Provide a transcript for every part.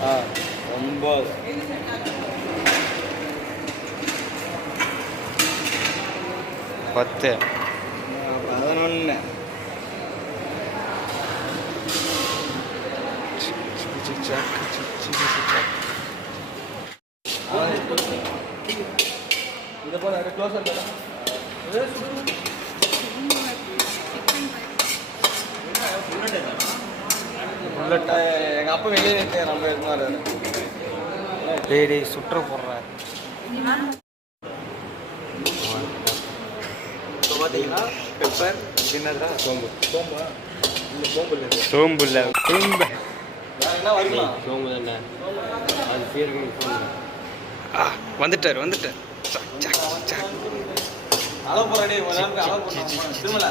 9 10 11 இதை போல closure bullet எங்கள் அப்பா வெளியே நம்ம இருந்தாரு டேய் சுற்ற போடுறாரு. பார்த்தீங்கன்னா பெப்பர் என்னதுடா சோம்பு சோம்பு இல்லை சோம்பு வேற என்ன வரலாம் சோம்பு தானே அது பேர் வந்துட்டார் அளவு போறாடி அளவு போடுறோம் திருமல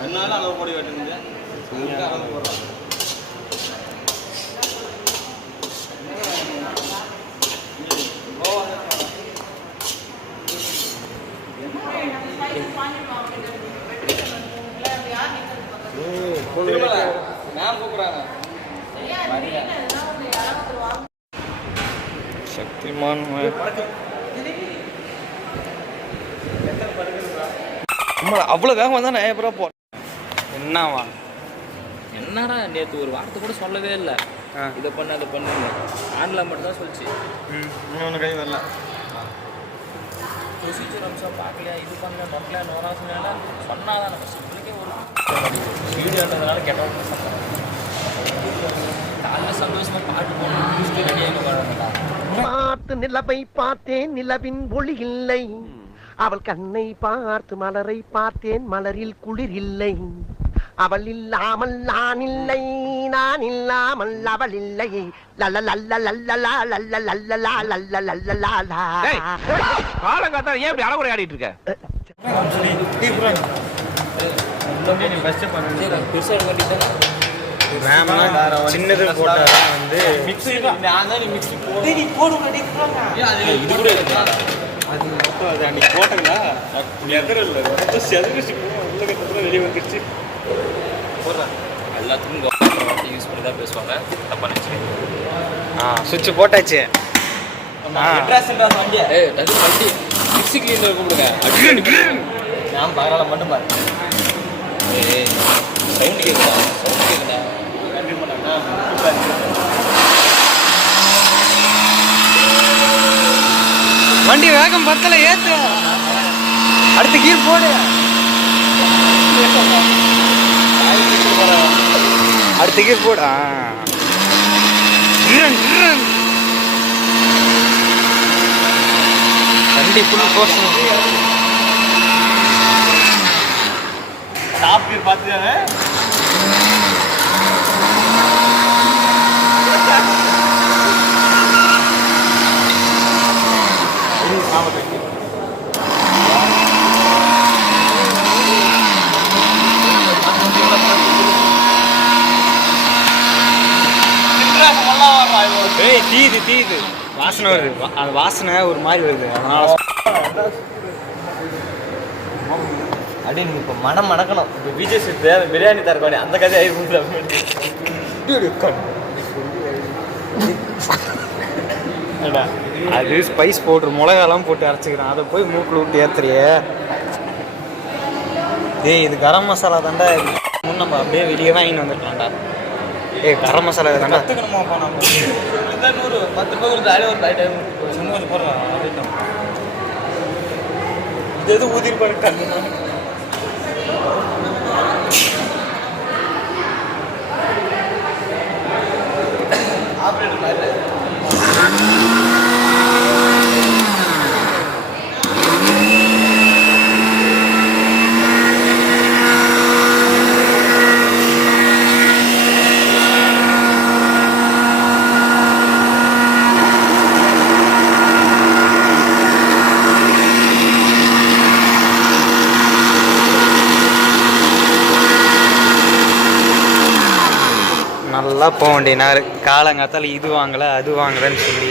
2 நாள் அளவு போடி வெட்டுங்க அளவு போடுறோம். சக்திமான் அவ்வளோ வேகமாக தானே அப்புறம் போ என்னவா என்னடா நேற்று ஒரு வார்த்தை கூட சொல்லவே இல்லை. இதை பண்ண அதை பண்ணுங்க ஆன்ல மட்டும் தான் சொல்லிச்சு. இன்னொன்று கை வரல ப்ரொசீஜர் அம்சம் பார்க்கலையா இது பண்ணல நோக்கல நோராசனால சொன்னாதான் நம்ம சிம்பிளுக்கே ஒரு வீடியோன்றதுனால கெட்டவங்க சொல்கிறேன். காலைல சந்தோஷமாக பாட்டு போகணும் ரெடியாக வரமாட்டா. பார்த்து நிலவை பார்த்தேன் நிலவின் ஒளி இல்லை, அவள் கண்ணை பார்த்து மலரை பார்த்தேன் மலரில் குளிர் இல்லை, அவள் இல்லாமல் நான் இல்லை நான் இல்லாமல் அவள் இல்லை காலங்காத்தா ஏன் இப்படி அழகுறை ஆடிட்டு இருக்க? சின்னது போட்டா வந்து அது அன்னைக்கு போட்டங்களா வெளியே வந்துருச்சு. எல்லாத்துக்கும் யூஸ் பண்ணி தான் பேசுவாங்க. தப்பா நினைச்சு சுவிட்ச் போட்டாச்சு. வண்டி மிக்ஸி கிளீனர் கூப்பிடுங்க. நான் பரவாயில்ல மட்டும் பாரு. சவுண்ட் கேட்குதா வண்டி வேகம் பத்தல ஏத்து அடுத்த கீர் போடு. அடுத்த கீர் போடு. வண்டி ஃபுல் கோர்ஸ் டாப் கீர் பார்த்துக்காங்க. தீது வாசனை வருது. அந்த வாசனை ஒரு மாதிரி வருது. அதனால அப்படியே நீங்கள் இப்போ மனம் மணக்கணும். இப்போ விஜய் சேத்து பிரியாணி தரப்பாடி அந்த கதையை அது ஸ்பைஸ் பவுட்ரு மிளகாலாம் போட்டு அரைச்சிக்கிறேன். அதை போய் மூக்கில் விட்டு ஏற்றுறியே. டேய் இது கரம் மசாலா தாண்டா. நம்ம அப்படியே வெளியே வாங்கிட்டு வந்துருக்கலாம்டா. கரம் மசாலா தாண்டா கற்றுக்கணுமாப்பா. நம்ம 10 ரூபாய் ஒரு தாடி ஒரு டைம் சும்மா போடுறோம். இது எது ஊதிருப்பாரு ஆப்ரேட்டர் நல்லா போக வேண்டிய நேரம். காலங்காத்தால் இது வாங்கலை அது வாங்கலைன்னு சொல்லி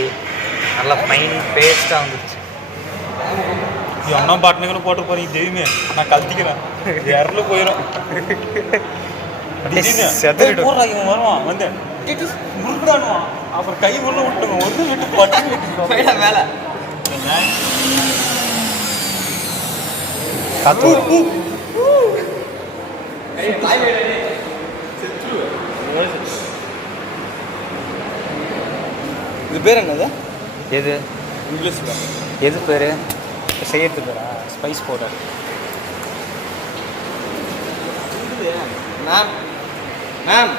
நல்லா ஃபைன் பேஸ்ட்டாக வந்துடுச்சு. அண்ணா பாட்டுன்னு போட்டு போறீங்க தெரியுமே. நான் கத்திக்கிறேன் இரல போயிடும். செத்துக்கிட்டு இவன் வருவான் வந்து முறுக்குடானுவான். அப்புறம் கை உள்ள விட்டுங்க ஒன்று விட்டு பட்டு மேலே காத்து இது பேர் என்னது? எது இங்கிலீஷில் எது பேர் செய்யறது பேரா ஸ்பைஸ் பவுடர் மேம் மேம்